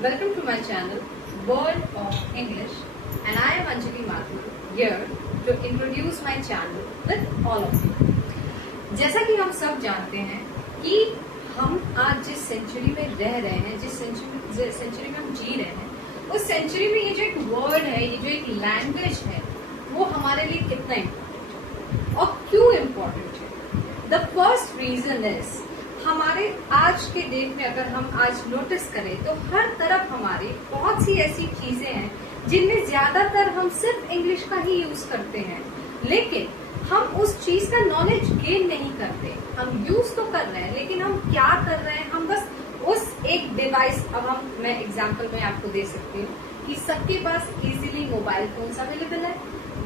Welcome to my channel, World of English, and I am Anjali Mathur here to introduce my channel with all of you. जैसा कि हम सब जानते हैं कि हम आज जिस सेंचुरी में रह रहे हैं, जिस सेंचुरी में हम जी रहे हैं, उस सेंचुरी में ये जो एक वर्ड है, ये जो एक लैंग्वेज है, वो हमारे लिए कितना इम्पोर्टेंट और क्यों इम्पोर्टेंट है। द फर्स्ट रीजन इज, हमारे आज के डेट में अगर हम आज नोटिस करें तो हर तरफ हमारी बहुत सी ऐसी चीजें हैं जिनमें ज्यादातर हम सिर्फ इंग्लिश का ही यूज करते हैं, लेकिन हम उस चीज का नॉलेज गेन नहीं करते। हम यूज तो कर रहे हैं, लेकिन हम क्या कर रहे हैं, हम बस उस एक डिवाइस, अब मैं एग्जांपल में आपको दे सकती हूँ कि सबके पास इजीली मोबाइल फोन्स अवेलेबल है,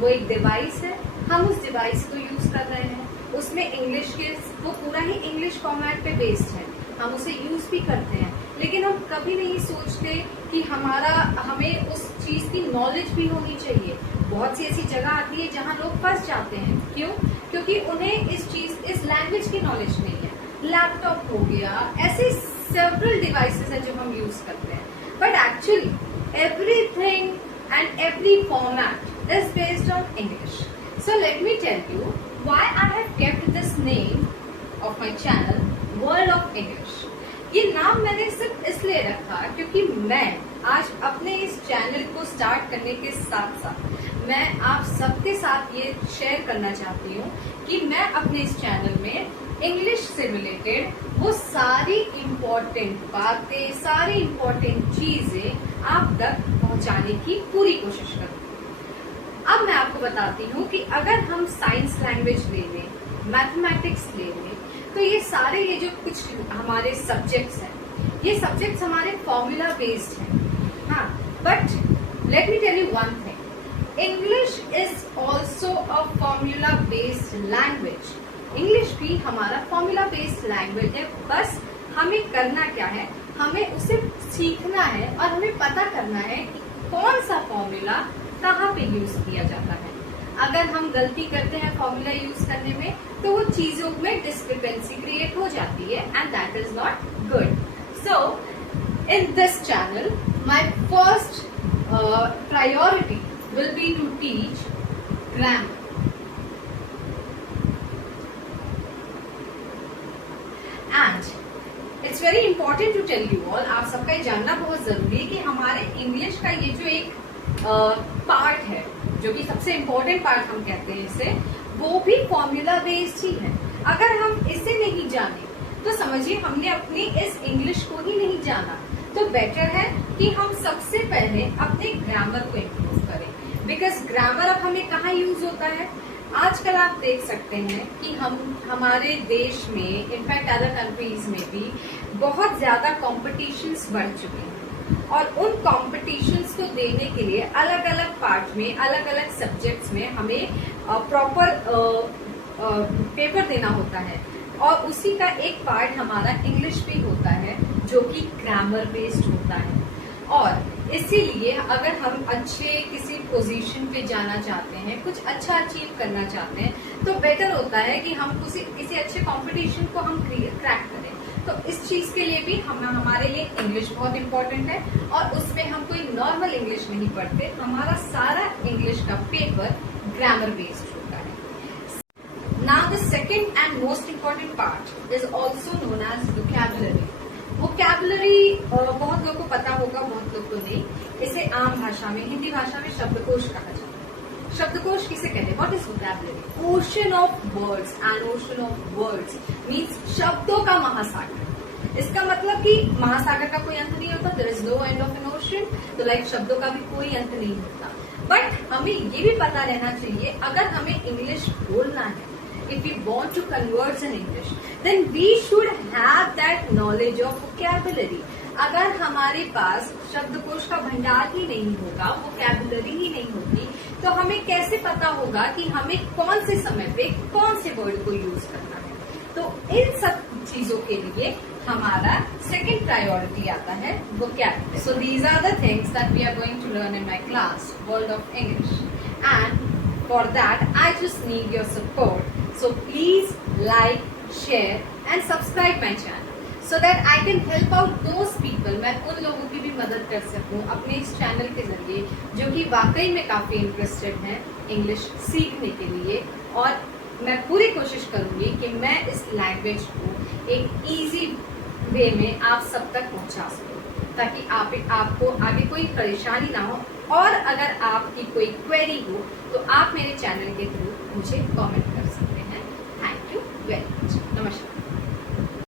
वो एक डिवाइस है, हम उस डिवाइस को यूज कर रहे हैं, उसमें इंग्लिश के वो पूरा ही इंग्लिश फॉर्मेट पे बेस्ड है, हम उसे यूज भी करते हैं, लेकिन हम कभी नहीं सोचते कि हमें उस चीज की नॉलेज भी होनी चाहिए। बहुत सी ऐसी जगह आती है जहाँ लोग फंस जाते हैं, क्यों? क्योंकि उन्हें इस लैंग्वेज की नॉलेज नहीं है। लैपटॉप हो गया, ऐसे सेवरल डिवाइसेस है जो हम यूज करते हैं, but actually everything and every format is based on English. So let me tell you why I have kept this name of my channel World of English. ये नाम मैंने सिर्फ इसलिए रखा क्योंकि मैं आज अपने इस चैनल को स्टार्ट करने के साथ साथ मैं आप सबके साथ ये शेयर करना चाहती हूँ कि मैं अपने इस चैनल में इंग्लिश से रिलेटेड वो सारी इम्पोर्टेंट बातें, सारी इम्पोर्टेंट चीजें आप तक पहुँचाने की पूरी कोशिश करूँ। अब मैं आपको बताती हूँ कि अगर हम साइंस लैंग्वेज ले लें, मैथमेटिक्स ले लें, तो ये जो कुछ हमारे सब्जेक्ट्स हैं, ये सब्जेक्ट्स हमारे फॉर्मूला बेस्ड हैं। हाँ, but let me tell you one thing, English is also a formula based language. English भी हमारा फॉर्मूला बेस्ड लैंग्वेज है, बस हमें करना क्या है, हमें उसे सीखना है और हमें पता करना है कि कौन सा फॉर्मूला कहाँ पे यूज किया जाता है। अगर हम गलती करते हैं फॉर्मूला यूज करने में, तो वो चीजों में डिस्क्रिपेंसी क्रिएट हो जाती है, and that is not good. So in this channel my first priority will be to teach grammar. And it's very important to tell you all, आप सबका ये जानना बहुत जरूरी है कि हमारे इंग्लिश का ये जो एक पार्ट है, जो कि सबसे इम्पोर्टेंट पार्ट हम कहते हैं इसे, वो भी फॉर्मूला बेस्ड ही है। अगर हम इसे नहीं जाने तो समझिए हमने अपनी इस इंग्लिश को ही नहीं जाना। तो बेटर है कि हम सबसे पहले अपने ग्रामर को इम्प्रूव करें, बिकॉज ग्रामर अब हमें कहाँ यूज होता है। आजकल आप देख सकते हैं कि हमारे देश में, इनफैक्ट अदर कंट्रीज में भी बहुत ज्यादा कॉम्पिटिशन्स बढ़ चुके हैं, और उन कॉम्पिटिशन्स को देने के लिए अलग अलग पार्ट में, अलग अलग सब्जेक्ट्स में हमें प्रॉपर पेपर देना होता है, और उसी का एक पार्ट हमारा इंग्लिश भी होता है जो कि ग्रामर बेस्ड होता है। और इसीलिए अगर हम अच्छे किसी पोजीशन पे जाना चाहते हैं, कुछ अच्छा अचीव करना चाहते हैं, तो बेटर होता है कि हम किसी अच्छे कंपटीशन को हम क्रैक करें। तो इस चीज के लिए भी हमारे लिए इंग्लिश बहुत इम्पोर्टेंट है, और उसमें हम कोई नॉर्मल इंग्लिश नहीं पढ़ते, हमारा सारा इंग्लिश का पेपर ग्रामर बेस्ड होता है। Now the second and most important part is also known as vocabulary. Vocabulary बहुत लोगों को पता होगा, बहुत लोग को नहीं। इसे आम भाषा में, हिंदी भाषा में शब्दकोश कहा जाता है। शब्दकोश किसे कहते हैं? What is vocabulary? Ocean of words, N ocean of words means शब्दों का महासागर। इसका मतलब कि महासागर का कोई अंत नहीं होता, there is no end of an ocean, तो लाइक शब्दों का भी कोई अंत नहीं होता। बट हमें ये भी पता रहना चाहिए, अगर हमें इंग्लिश बोलना है, if we want to converse in English, then we should have that knowledge of vocabulary. अगर हमारे पास शब्दकोश का भंडार ही नहीं होगा, वोकैबुलरी ही नहीं होगी, तो हमें कैसे पता होगा कि हमें कौन से समय पे कौन से वर्ड को यूज करना है। तो इन सब चीजों के लिए हमारा सेकंड प्रायोरिटी आता है vocabulary. So these are the things that we are going to learn in my class world of English, and for that I just need your support. So please like, share and subscribe my channel so that I can help out those people, मैं उन लोगों की भी मदद कर सकूं अपने इस चैनल के जरिए जो कि वाकई में काफ़ी इंटरेस्टेड हैं इंग्लिश सीखने के लिए। और मैं पूरी कोशिश करूंगी कि मैं इस लैंग्वेज को एक ईजी वे में आप सब तक पहुंचा सकूं, ताकि आपको आगे कोई परेशानी ना हो। और अगर आपकी कोई क्वेरी हो तो आप मेरे चैनल के थ्रू मुझे कमेंट कर सकते हैं। Thank you very much. नमस्कार।